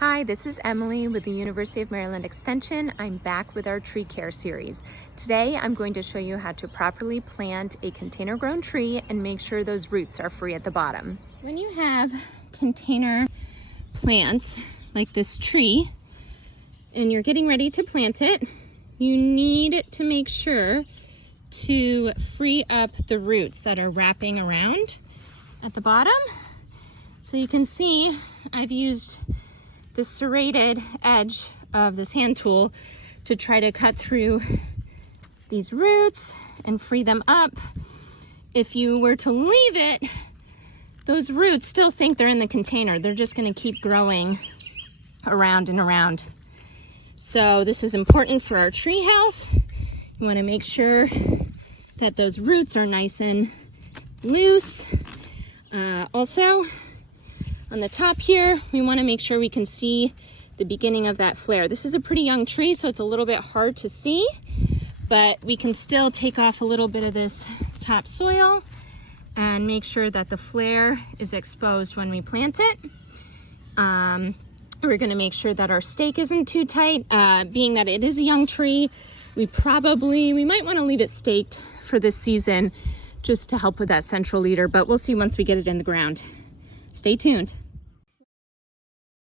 Hi, this is Emily with the University of Maryland Extension. I'm back with our tree care series. Today, I'm going to show you how to properly plant a container grown tree and make sure those roots are free at the bottom. When you have container plants like this tree and you're getting ready to plant it, you need to make sure to free up the roots that are wrapping around at the bottom. So you can see I've used the serrated edge of this hand tool to try to cut through these roots and free them up. If you were to leave it, those roots still think they're in the container. They're just going to keep growing around and around. So this is important for our tree health. You want to make sure that those roots are nice and loose. Also, on the top here, we want to make sure we can see the beginning of that flare. This is a pretty young tree, so it's a little bit hard to see, but we can still take off a little bit of this top soil and make sure that the flare is exposed when we plant it. We're going to make sure that our stake isn't too tight. Being that it is a young tree, we might want to leave it staked for this season just to help with that central leader, but we'll see once we get it in the ground. Stay tuned.